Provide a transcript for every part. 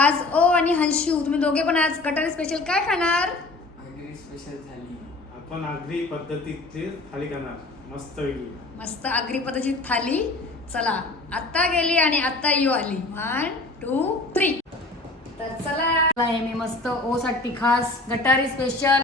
आज ओ आणि हंशू तुम्ही दोघे पण आज कटारी स्पेशल काय खाणार? आगरी स्पेशल थाली आपण आगरी पद्धतीची थाली करणार मस्त वेगळी. मस्त आगरी पद्धतीची थाली. चला आत्ता गेली आणि आत्ता यू आली. वन टू थ्री तर चला. मी मस्त ओ साठी खास गटारी स्पेशल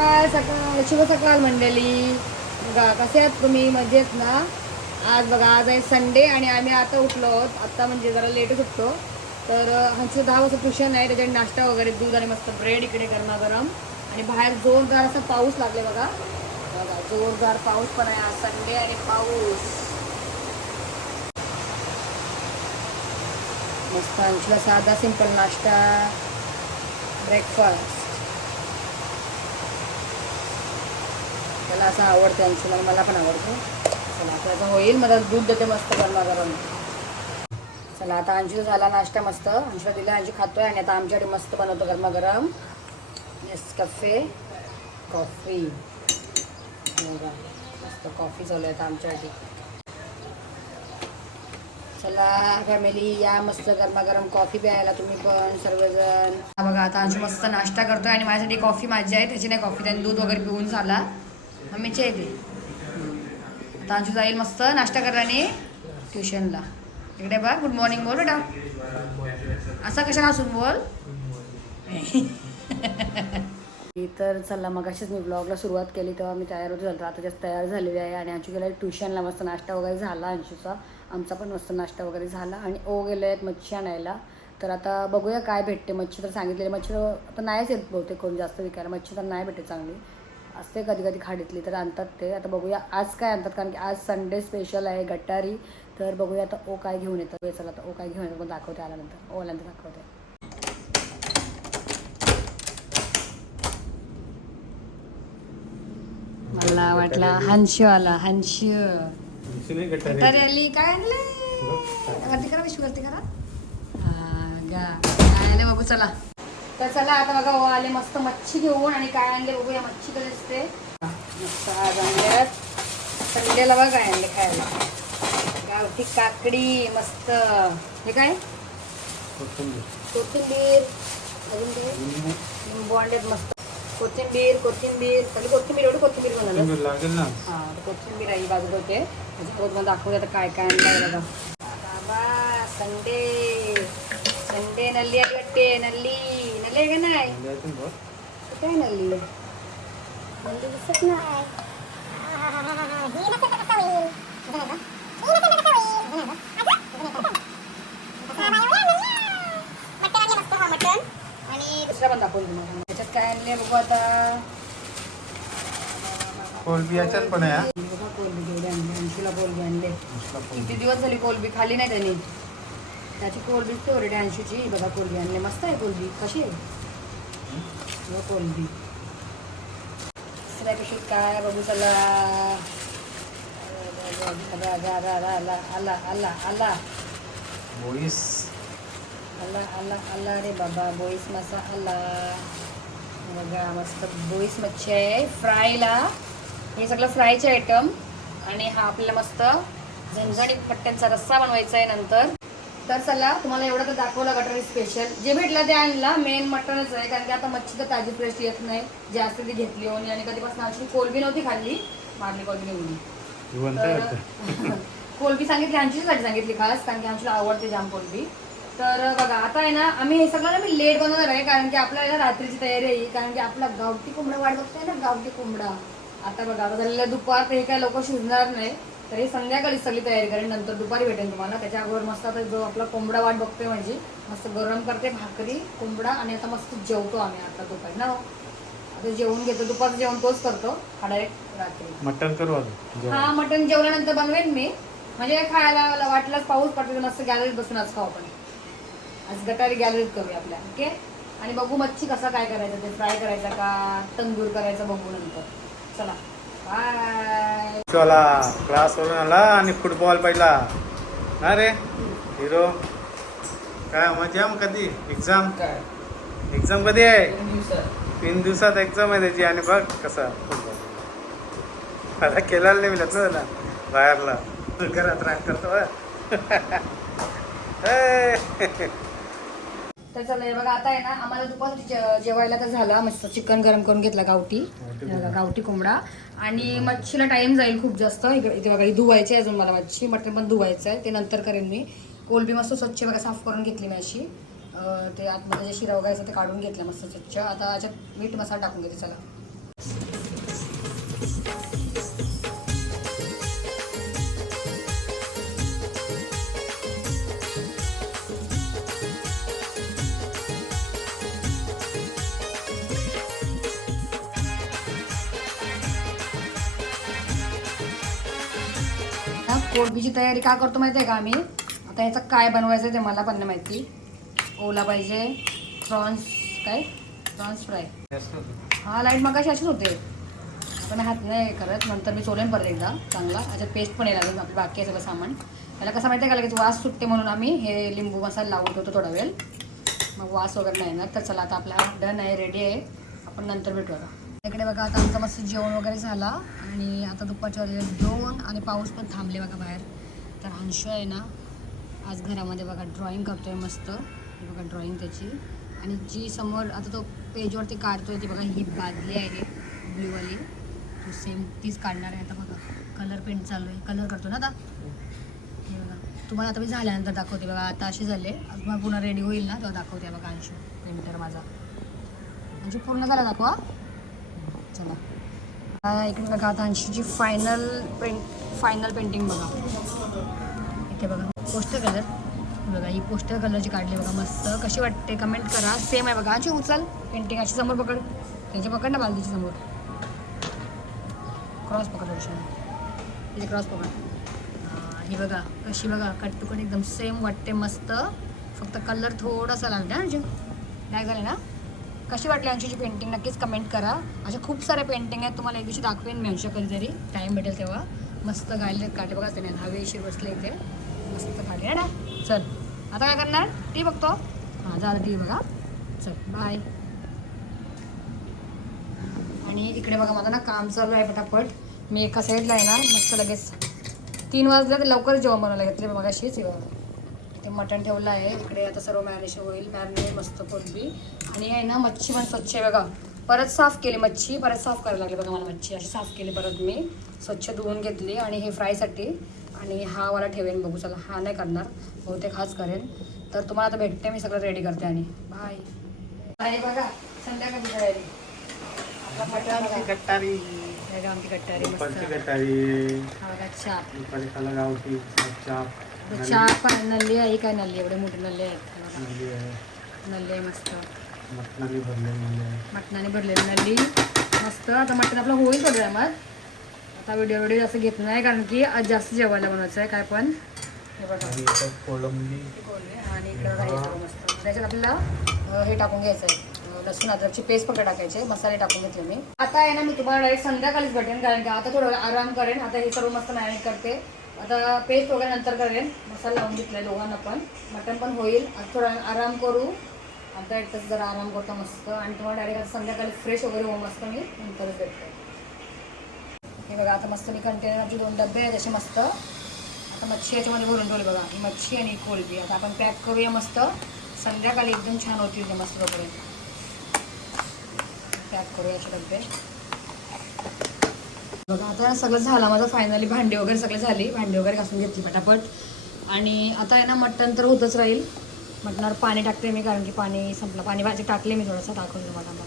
सकाळ सकाळ शुभ सकाळ मंडळी. बघा कसे आहात तुम्ही? मजेत ना? आज बघा आज आहे संडे आणि आम्ही आता उठलो आहोत. आत्ता म्हणजे जरा लेटच उठतो. तर आमचं दहा वाजता ट्युशन आहे. त्याच्यात नाश्ता वगैरे दूध आणि मस्त ब्रेड इकडे गरमागरम आणि बाहेर जोरदार असा पाऊस लागले बघा. बघा जोरदार पाऊस पण आहे आज संडे आणि पाऊस. मस्त अंशला साधा सिंपल नाश्ता ब्रेकफास्ट मला असं आवडतं अंशुला मला पण आवडतो. चला आता असं होईल. मला दूध देते मस्त गरमा गरम चला आता अंशू झाला नाश्ता मस्त. अंशूला दिला अंशू खातोय आणि आता आमच्याकडे मस्त बनवतो गरमा गरम येस कफे कॉफी मस्त कॉफी चालू आहे आता आमच्यासाठी. चला फॅमिली या मस्त गरमागरम कॉफी प्यायला तुम्ही पण सर्वजण. हा बघा आता अंशू मस्त नाश्ता करतोय आणि माझ्यासाठी कॉफी माझी आहे. त्याची नाही कॉफी त्याने दूध वगैरे पिऊन झाला. मम्मीची आहे ती आता अंशू जाईल मस्त नाश्ता कराने ट्युशनला. इकडे बघ गुड मॉर्निंग बोल बेटा. असा कशाला असून बोल? तर चला मग अशीच मी ब्लॉगला सुरुवात केली तेव्हा मी तयार होते. झालं आता जास्त तयार झालेली आहे आणि अंशू गेला ट्युशनला. मस्त नाश्ता वगैरे झाला अंशूचा. आमचा पण मस्त नाश्ता वगैरे झाला आणि ओ गेले आहेत मच्छी आणायला. तर आता बघूया काय भेटते. मच्छी तर सांगितलेली. मच्छी तर नाहीच येत बहुतेक कोण जास्त विकायला. मच्छी तर नाही भेटते चांगली. असते कधी कधी खाडीतली तर आणतात ते. आता बघूया आज काय आणतात कारण की आज संडे स्पेशल आहे गटारी. तर बघूया आता ओ काय घेऊन येतं चला आता ओ काय घेऊन येतं मग दाखवते आल्यानंतर ओ आल्यानंतर दाखवते मला वाटला हंशू आला हंशू आली. काय आणले वरती करा वरती करा. हा, गा. काय बघू चला. तर चला आता बघा ओ आले मस्त मच्छी घेऊन आणि काय आणले बघूया मच्छी कधी असते मस्त आज आणल्यात. संडेला बघा आणले खायला. गावठी काकडी मस्त. हे काय? कोथिंबीर. कोथिंबीर. अजून लिंबू. आणलेत मस्त. कोथिंबीर कोथिंबीर. खाली कोथिंबीर एवढी कोथिंबीर बनवलं कोथिंबीर लागेल ना? हा कोथिंबीर आई बाजूला होते त्याच्यासोबत मला दाखवूया आता काय काय आणलंय बघा. बाबा संडे. संडे नल्ली आली वाटते नल्ली. झाले का नाही काय नाही दिसत नाही त्याच्यात काय आणले बघू आता कोलबी याच्यात पण आहे कोलबी. घेऊन आणले किती दिवस झाली कोलबी खाली नाही त्यांनी? त्याची कोलबी फेवरेट आहे ऐंशीची बघा कोलबी आणले मस्त आहे कोलबी कशी आहे? कोलबी दुसऱ्या पिशवीत काय बघू चला. आला आला आला. आला आला आला आला बोईस आला आला आला रे बाबा. बोईस मसाला बघा मस्त बोईस मच्छी आहे. फ्रायला हे सगळं फ्रायचे आयटम आणि हा आपल्याला मस्त झणझणीत पट्ट्यांचा रस्सा बनवायचा आहे नंतर. तर चला तुम्हाला एवढं तर दाखवलं गटारी स्पेशल जे भेटलं ते आणला. मेन मटनच आहे कारण की आता मच्छी तर ताजी फ्रेश येत नाही. जास्त ती घेतली होती आणि कधीपासून अशी कोलबी नव्हती खाल्ली. मारली कोलबी वाटतं. तर कोलबी सांगितली आमचीसाठी सांगितली खास कारण की आमच्याला आवडते जाम कोलबी. तर बघा आता आहे ना आम्ही हे सगळं मी लेट बनवणार आहे कारण की आपल्याला रात्रीची तयारी आहे कारण की आपला गावठी कोंबडा वाट बघताय ना गावठी कोंबडा. आता बघा आता झालेलं दुपार हे काय लोक शिजणार नाही. तर हे संध्याकाळी सगळी तयारी करेन नंतर दुपारी भेटेल तुम्हाला. त्याच्या अगोदर मस्त आता जो आपला कोंबडा वाट बघतोय म्हणजे मस्त गरम करते भाकरी कोंबडा आणि आता मस्त जेवतो आम्ही आता दुपारी ना. आता जेवण घेतो. दुपारचं जेवण तोच करतो हा डायरेक्ट रात्री. मटण करू जेवण. हा मटण जेवल्यानंतर बनवेन मी. म्हणजे खायला वाटलाच पाऊस पडतो मस्त गॅलरीत बसून आज खाऊ आपण. आज गटारी गॅलरीत करूया आपल्या ओके? आणि बघू मच्छी कसा काय करायचं ते फ्राय करायचा का तंदूर करायचा बघू नंतर. चला. चला क्लासवरून आला आणि फुटबॉल पहिला. अरे हिरो काय मजा मग कधी? एक्झाम काय? एक्झाम कधी आहे? तीन दिवसात. एक्झाम आहे त्याची आणि बघ कसा फुटबॉल मला केलेला नाही मिळत ना त्याला. बाहेरला. घरात राग करतो. तर चला हे बघा आता आहे ना आम्हाला दुपारी जेवायला तर झाला. मस्त चिकन गरम करून घेतला गावठी. गावठी कोंबडा. आणि मच्छीला टाइम जाईल खूप जास्त. इकडे इथे बघा धुवायची आहे अजून मला मच्छी. मटण पण धुवायचं आहे. ते नंतर करेन मी. कोलबी मस्त स्वच्छ बघा साफ करून घेतली मी अशी. ते आतमध्ये जे शिरा वगैरे ते काढून घेतलं मस्त स्वच्छ. आता याच्यात मीठ मसाला टाकून घेते चला. कोळबीची तयारी का करतो माहिती आहे का आम्ही? आता याचं काय बनवायचं आहे ते मला पण नाही माहिती. ओला पाहिजे प्रॉन्स काय? प्रॉन्स फ्राय हा लाइट मग अशीच होते. पण हात नाही करत. नंतर मी सोडेन परत एकदा चांगला. याच्यात पेस्ट पण येईल अजून आपलं बाकी आहे सगळं सामान. त्याला कसं माहिती आहे का लगेच वास सुटते म्हणून आम्ही हे लिंबू मसाला लावून ठेवतो थोडा वेळ. मग वास वगैरे नाही येणार. तर चला आता आपला डन आहे रेडी आहे. आपण नंतर भेटू आता इकडे बघा आता आमचं मस्त जेवण वगैरे झाला आणि आता दुपारच्या दोन आणि पाऊस पण थांबले बघा बाहेर. तर अंशू आहे ना आज घरामध्ये बघा ड्रॉइंग करतोय मस्त. बघा ड्रॉइंग त्याची. आणि जी समोर आता तो पेजवरती काढतोय ती बघा ही बादली आहे ब्ल्यूवाली तो सेम तीच काढणार आहे. आता बघा कलर पेंट चालू आहे. कलर करतो ना आता? हे बघा. तुम्हाला आता मी झाल्यानंतर दाखवते बघा. आता असे झाले. मग पुन्हा रेडी होईल ना तेव्हा दाखवते बघा अंशू पेंटर माझा. म्हणजे पूर्ण झाला दाखवा. चला. इकडे बघा आता अंशूची फायनल पेंट फायनल पेंटिंग बघा. इथे बघा पोस्टर कलर बघा ही पोस्टर कलरची काढली बघा मस्त. कशी वाटते? कमेंट करा. सेम आहे बघा. अशी उचल. पेंटिंग अशी समोर पकड. त्यांची पकड ना बालदीची समोर. क्रॉस पकड तिथे क्रॉस पकड. ही बघा कशी बघा कट टू कट एकदम सेम वाटते मस्त. फक्त कलर थोडासा लागला ना अंशू नाही झाले ना? कशी वाटली अंशूची पेंटिंग नक्कीच कमेंट करा. अशा खूप साऱ्या पेंटिंग आहेत तुम्हाला एक दिवशी दाखवेन मी अंशू कधीतरी. टाईम भेटेल तेव्हा. मस्त गायले काढले बघा त्याने. हवेशी बसले इथे. मस्त काढले ना. चल. आता काय करणार? टी बघतो. हां झालं टी बघा. चल बाय आणि इकडे बघा माझं ना काम चालू आहे पटापट. मी एका साईडला आहे ना मस्त लगेच. तीन वाजल्या तर लवकर जेवण बनवायला घेतले मग अशीच ते मटण ठेवलं आहे. इकडे आता सर्व मॅरिनेशन होईल. मॅरिनेट मस्त कोलबी आणि आहे ना मच्छी पण स्वच्छ आहे बघा. परत साफ केली मच्छी. परत साफ करायला लागली बघा मला मच्छी. अशी साफ केली परत मी. स्वच्छ धुवून घेतली. आणि हे फ्रायसाठी आणि हा वाला ठेवेन बघू. चला हा नाही करणार. बहुतेक हाच करेन. तर तुम्हाला आता भेटते मी. सगळं रेडी करते आणि. बाय आणि बघा संध्याकाळची तयारी. कट्टारी. हे बघा कट्टारी कट्टारी. हा चाप गावठी चाप चाप पण नल्ली आहे काय नल्ली? एवढे मोठे नल्ली आहेत. आहे. नल्ली आहे मस्त. मटणाने भरले म्हणजे मटणाने भरलेली नल्ली. मस्त. आता मटण आपलं होईल थोड्या टायमात आता व्हिडिओ व्हिडिओ जास्त घेत नाही कारण की आज जास्त जेवायला बनवायचं आहे काय पण. हे बघा. आणि इथं कोलंबी आणि इकडं मस्त. त्याच्यात आपल्याला हे टाकून घ्यायचं आहे लसूण अद्रकची पेस्ट पण टाकायचे. मसाले टाकून घेतले मी. आता आहे ना मी तुम्हाला डायरेक्ट संध्याकाळीच भेटेन कारण की आता थोडं आराम करेन. आता हे सर्व मस्त मॅनेज करते. आता पेस्ट वगैरे नंतर करेन. मसाला लावून घेतलाय दोघांना पण. मटण पण होईल. आता थोडा आराम करू. आता एक तास जरा आराम करतो मस्त. आणि तुम्हाला डायरेक्ट आता संध्याकाळी फ्रेश वगैरे होऊन मस्त मी नंतरच भेटते हे बघा आता मस्त मी कंटेनरचे दोन डबे आहेत असे मस्त. आता मच्छी याच्यामध्ये भरून ठेवली बघा. ही मच्छी आणि कोळबी. आता आपण पॅक करूया मस्त. संध्याकाळी एकदम छान होतील ते मस्त तोपर्यंत. पॅक करूया असे डबे. बघा आता सगळं झालं. माझं फायनली भांडी वगैरे सगळं झाली. भांडी वगैरे घासून घेतली पटापट. आणि आता आहे ना मटण तर होतच राहील. मटणावर पाणी टाकते मी कारण की पाणी संपलं. पाणी भाजी टाकले मी थोडंसं टाकून तुम्हाला बघा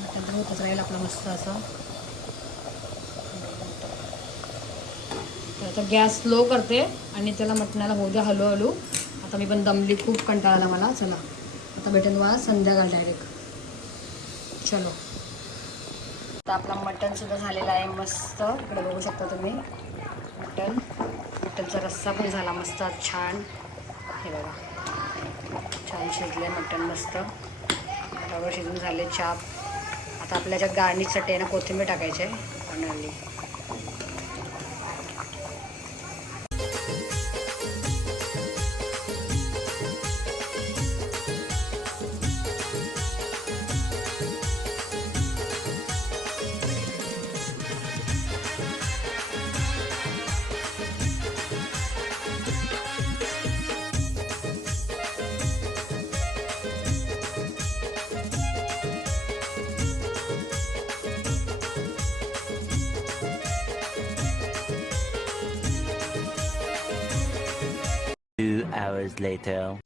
मटण तर होतच राहील आपलं मस्त असं. तर आता गॅस स्लो करते आणि त्याला मटणाला होऊ द्या हळूहळू. आता मी पण दमली खूप कंटाळा आला मला. चला. आता भेटेन तुम्हाला संध्याकाळ डायरेक्ट चलो. आता आपला मटणसुद्धा झालेला आहे मस्त. इकडे बघू शकता तुम्ही. मटण. मटणचा रस्सा पण झाला मस्त छान. हे बघा. छान शिजले मटण मस्त. बरोबर शिजून झाले चाप. आता आपल्या ज्या गार्निशसाठी आहे ना कोथिंबीर टाकायची आहे. बनवली.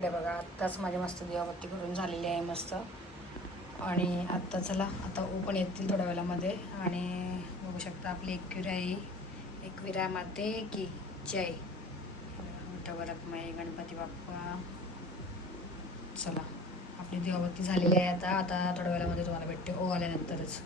बघा आत्ताच माझी मस्त दिवाबत्ती करून झालेली आहे मस्त. आणि आत्ता चला आता ओपन येतील थोड्या वेळामध्ये. आणि बघू शकता आपली एकविराई एकविरा माते की जय. मोठा गणपती बाप्पा. चला आपली दिवाबत्ती झालेली आहे आता. आता थोड्या वेळामध्ये तुम्हाला भेटते. ओ आल्यानंतरच.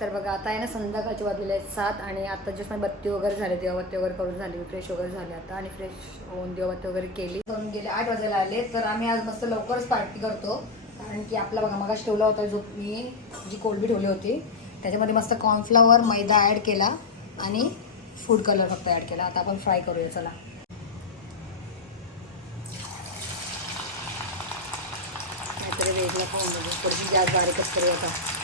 तर बघा आता आहे ना संध्याकाळची वाजलेले आहेत सात आणि आता जस्ट माझी बत्ती वगैरे झाली दिवाबत्ती वगैरे करून झाली फ्रेश वगैरे झाले आता आणि फ्रेश होऊन दिवाबत्ती वगैरे केली. करून गेले आठ वाजायला आले. तर आम्ही आज मस्त लवकरच पार्टी करतो. कारण की आपला बघा मगाशी ठेवला होता जो मी जी कोलबी ठेवली होती. त्याच्यामध्ये मस्त कॉर्नफ्लॉवर मैदा ॲड केला आणि फूड कलर फक्त ॲड केला. आता आपण फ्राय करूया चला. नाहीतरी वेगळं खाऊन बघू. थोडीशी गॅस बारीकच करूया आता.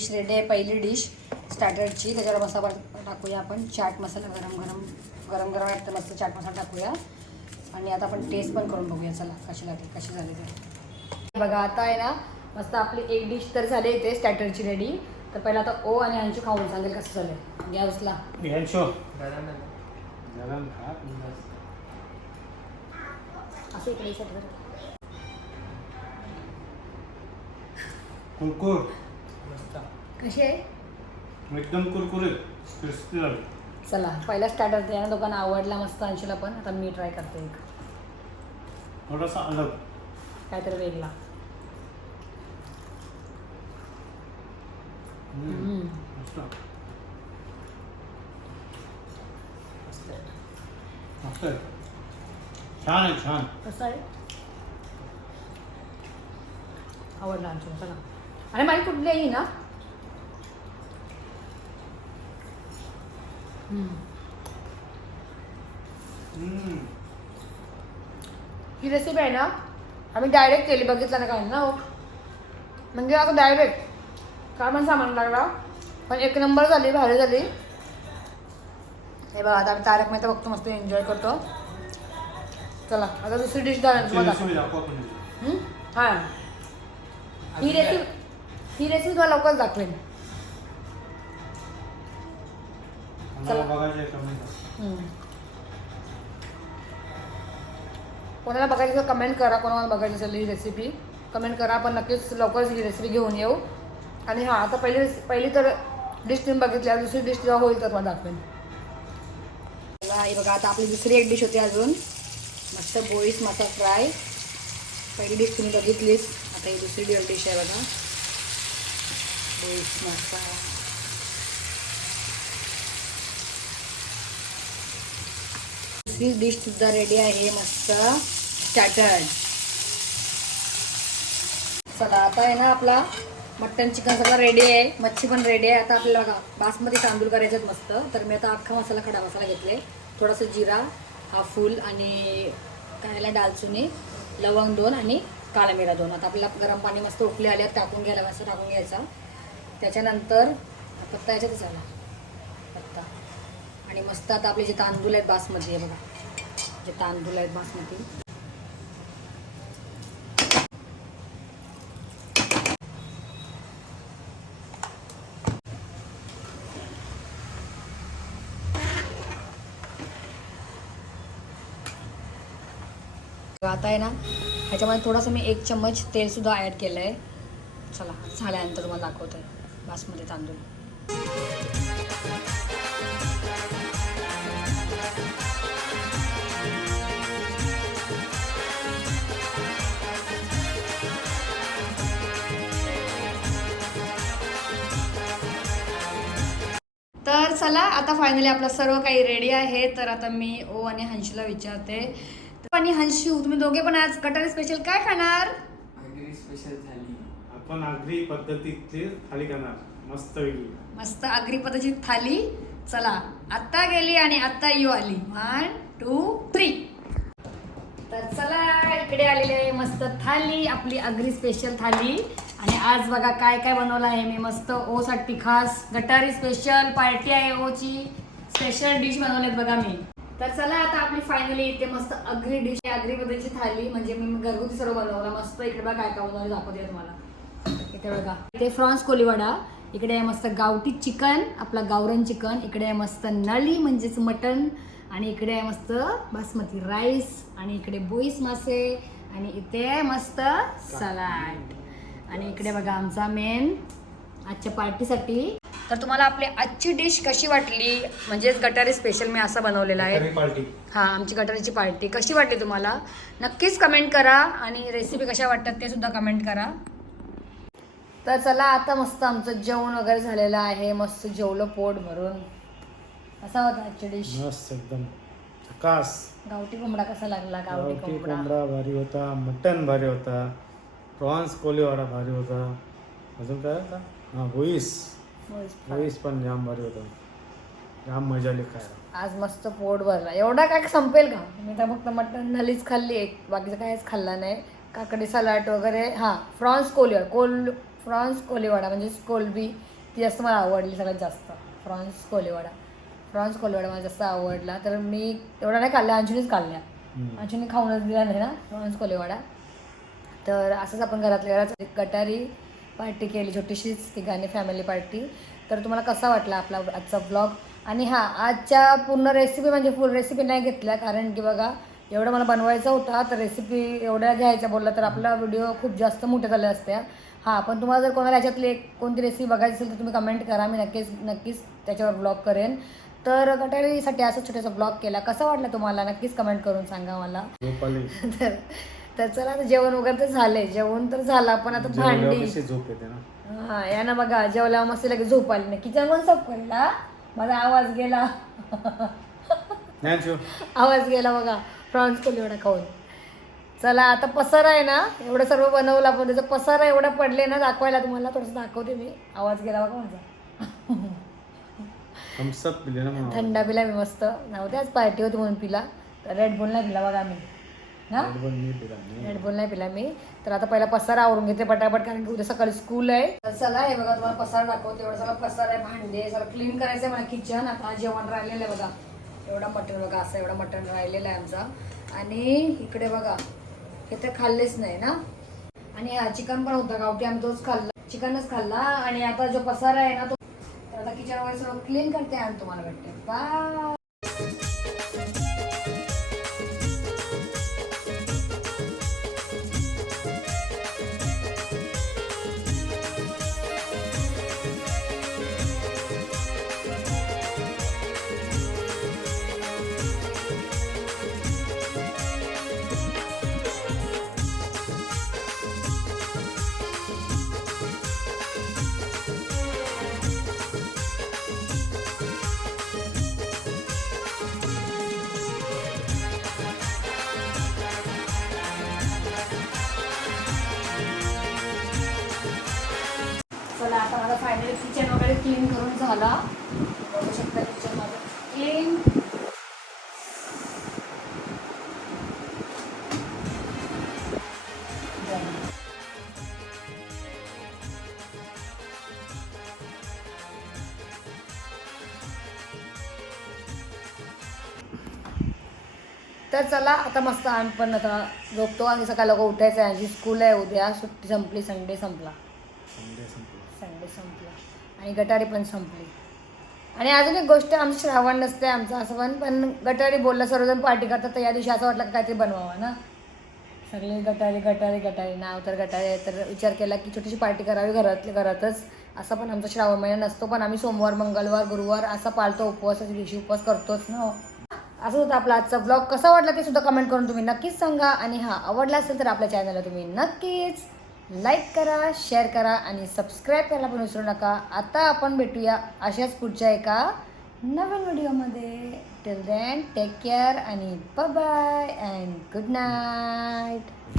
डिश रेडी आहे पहिली डिश स्टार्टरची. त्याच्यावर मसाला टाकूया आपण. चाट मसाला गरम गरम गरम गरम आहे तर मस्त चाट मसाला टाकूया. आणि आता आपण टेस्ट पण करून बघूया. चला कशी लागली कशी झाली ते. बघा आता आहे ना मस्त आपली एक डिश तर झाली इथे स्टार्टरची रेडी तर पहिला आता ओ आणि अंशू खाऊन सांगेल कसं झालं जगन खा असं इकडे. कुरकुर. कशी आहे एकदम कुरकुरीत क्रिस्पी झाली. चला पहिला स्टार्टर ते ना दोघांना आवडला मस्त अंशूला पण. आता मी ट्राय करते एक. थोडासा अलग. काहीतरी वेगळा. हम्म. मस्त. मस्त आहे. मस्त आहे. छान आहे छान. कसं आहे? आवडला अंशू चला. आणि माझी कुठली आहे ही? ना. ही रेसिपी आहे ना आम्ही डायरेक्ट केली बघितलं ना काय ना हो. म्हणजे आता डायरेक्ट काय पण सामान लागला. पण एक नंबर झाली भारी झाली. हे बघा आता आम्ही तारक मेहता बघतो मस्त एन्जॉय करतो. चला आता दुसरी डिश द्या? हां. ही रेसिपी ही रेसिपी तुम्हाला लवकरच दाखवेन. कोणाला बघायची तर कमेंट करा. कोणाला बघायची असेल ही रेसिपी कमेंट करा. आपण नक्कीच लवकरच ही रेसिपी घेऊन येऊ. आणि हां आता पहिली पहिली तर डिश तुम्ही बघितली दुसरी डिश जेव्हा होईल तर तुम्हाला दाखवेन. हे बघा आता आपली दुसरी एक डिश होती अजून. मस्त बोईस मासा फ्राय पहिली डिश तुम्ही बघितलीच. आता ही दुसरी डिश आहे बघा. बोईस मासा दुसरी डिश सुद्धा रेडी आहे मस्त. स्टार्टर्ड चला आता आहे ना आपला मटन चिकन सगळं रेडी आहे. मच्छी पण रेडी आहे. आता आपल्याला बघा बासमती तांदूळ करायचे आहेत मस्त. तर मी आता अख्खा मसाला खडा मसाला घेतले. थोडंसं जिरा हा फूल आणि कायला डालचुनी लवंग दोन आणि काळा मिरा दोन. आता आपल्याला गरम पाणी मस्त उकले आले टाकून घ्यायला मस्त टाकून घ्यायचा. त्याच्यानंतर पत्ता याच्यातच आला. पत्ता. आणि मस्त आता आपले जे तांदूळ आहेत बासमती आहे बघा. जे तांदूळ आहेत बासमती. आता आहे ना ह्याच्यामध्ये थोडंसं मी एक चम्मच तेलसुद्धा ॲड केलं आहे चला झाल्यानंतर तुम्हाला दाखवतं. आहे बासमती तांदूळ. तर चला आता फायनली आपलं सर्व काही रेडी आहे. तर आता मी ओ आणि हंशीला विचारते. तर आणि हंशी तुम्ही दोघे पण आज कटारी स्पेशल काय खाणार? स्पेशल पण आगरी पद्धतीची थाली खाणार मस्त वेगळी. मस्त आगरी पद्धतीची थाली. चला आत्ता गेली आणि आत्ता यू आली. वन टू थ्री तर चला इकडे आलेली आहे मस्त थाली आपली आगरी स्पेशल थाली. आणि आज बघा काय काय बनवलं आहे मी मस्त. ओसाठी खास गटारी स्पेशल पार्टी आहे ओची. स्पेशल डिश बनवलेत बघा मी. तर चला आता आपली फायनली इथे मस्त अग्री डिश अग्री पद्धतीची थाली. म्हणजे मी घरगुती सर्व बनवलं. मस्त इकडे बघा काय काय बनवलं दाखवते तुम्हाला. इथे बघा. इथे फ्रॉन्स कोलीवाडा. इकडे आहे मस्त गावठी चिकन आपला गावरण चिकन. इकडे आहे मस्त नळी म्हणजेच मटन आणि इकडे आहे मस्त बासमती राईस. आणि इकडे बोईस मासे. आणि इथे आहे मस्त सलाड. आणि इकडे बघा आमचा मेन आजच्या पार्टीसाठी. तर तुम्हाला आपली आजची डिश कशी वाटली? म्हणजेच गटारी स्पेशल मी असं बनवलेलं आहे. हां आमची गटारीची पार्टी. कशी वाटली तुम्हाला? नक्कीच कमेंट करा. आणि रेसिपी कशा वाटतात ते सुद्धा कमेंट करा. तर चला आता मस्त आमचं जेवण वगैरे झालेलं आहे. मस्त जेवलं पोट भरून. असा होता आजची डिश मस्त एकदम. झकास गावठी कोंबडा कसा लागला? गावठी गावठी कोंबडा. कोंबडा भारी होता. मटन भारी होता. प्रॉन्स कोलीवाडा भारी होता. अजून काय होता? हां बोईस मस्त. बोईस पण जाम भारी होता. जाम मजा आली खायला. आज मस्त पोट भरला. एवढा काय संपेल का? मी तर फक्त मटन नलीच खाल्ली. एक बाकीचं काहीच खाल्ला नाही. काकडी सलाड वगैरे. हां फ्रॉन्स कोलिवाडा. कोल फ्रॉन्स कोलिवाडा म्हणजेच कोलबी ती जास्त मला आवडली सगळ्यात जास्त. फ्रॉन्स कोलिवाडा. फ्रॉन्स कोलिवाडा मला जास्त आवडला. तर मी एवढा नाही खाल्ला अंशुनीच खाल्ल्या. अंशुनी खाऊनच दिला नाही ना फ्रॉन्स कोलिवाडा. तर असंच आपण घरातल्या घरात गटारी पार्टी केली छोटीशीच तिघांनी फॅमिली पार्टी तर तुम्हाला कसा वाटला आपला आजचा ब्लॉग आणि हां आजच्या पूर्ण रेसिपी म्हणजे फुल रेसिपी नाही घेतल्या कारण की बघा एवढं मला बनवायचा होता तर रेसिपी एवढ्या घ्यायच्या बोलला तर आपला व्हिडिओ खूप जास्त मोठे झाले असत्या. हां पण तुम्हाला जर कोणाला याच्यातली एक कोणती रेसिपी बघायची असेल तर तुम्ही कमेंट करा. मी नक्कीच नक्कीच त्याच्यावर ब्लॉग करेन. तर गटारीसाठी असं छोटासा ब्लॉग केला. कसा वाटला तुम्हाला? नक्कीच कमेंट करून सांगा मला. तर तर चला आता जेवण वगैरे तर झालंय. जेवण तर झालं पण आता भांडी. झोप येते ना? हा यानं बघा. जेवल्यावर मस्त लगेच झोप आली नाही. किचन पण साफ करेल हा माझा आवाज गेला. आवाज गेला बघा. प्रॉन्स कोलिवडा खाऊन. चला आता पसारा आहे ना एवढं सर्व बनवलं आपण त्याचा पसारा एवढा पडले ना दाखवायला तुम्हाला थोडंसं दाखवते मी. आवाज गेला बघा माझा. थंडा पिला मी मस्त. नव्हते आज पार्टी होती म्हणून पिला. तर रेड बुल नाही पिला बघा मी. ना. रेड बुल नाही पिला मी. तर आता पहिला पसारा आवरून घेते पटापट कारण की उद्या सकाळी स्कूल आहे. तर चला हे बघा तुम्हाला पसारा दाखवते. एवढा सगळा पसारा आहे भांडे सगळं क्लीन करायचं आहे मला किचन आता जेवण राहिलेलं आहे बघा. एवढा मटण बघा असं एवढा मटण राहिलेलं आहे आमचा. आणि इकडे बघा. हे तर खाल्लेच नाही ना? आणि चिकन पण होता गावठी आम्ही तोच खाल्ला. चिकनच खाल्ला आणि आता जो पसारा आहे ना तो आता किचन वगैरे सर्व क्लीन करते आणि तुम्हाला वाटते बा आता माझा फायनली किचन वगैरे क्लीन करून झाला. बघू शकता किचन माझं क्लीन तर चला आता मस्त आम्ही पण आता झोपतो आणि सकाळी लोक उठायचं आहे. स्कूल आहे उद्या सुट्टी संपली संडे संपला. संडे संपला. आणि गटारी पण संपली. आणि अजून एक गोष्ट आमचं श्रावण नसते आमचं असं पण पण गटारी बोललं सर्वजण पार्टी करतात तर या दिवशी असं वाटलं काहीतरी बनवावं ना? सगळे गटारी गटारी गटारी नाव तर गटारी आहे तर विचार केला की छोटीशी पार्टी करावी घरातल्या घरातच. असा पण आमचा श्रावण महिना नसतो पण आम्ही सोमवार मंगळवार गुरुवार असा पाळतो उपवासाच्या दिवशी उपवास करतोच ना हो? असं होतं आपला आजचा ब्लॉग कसा वाटला ते सुद्धा कमेंट करून तुम्ही नक्कीच सांगा. आणि हा आवडला असेल तर आपल्या चॅनलला तुम्ही नक्कीच लाईक करा शेअर करा आणि सबस्क्राईब करायला पण विसरू नका. आता आपण भेटूया अशाच पुढच्या एका नवीन व्हिडिओमध्ये. टिल देन टेक केअर आणि बाय अँड गुड नाईट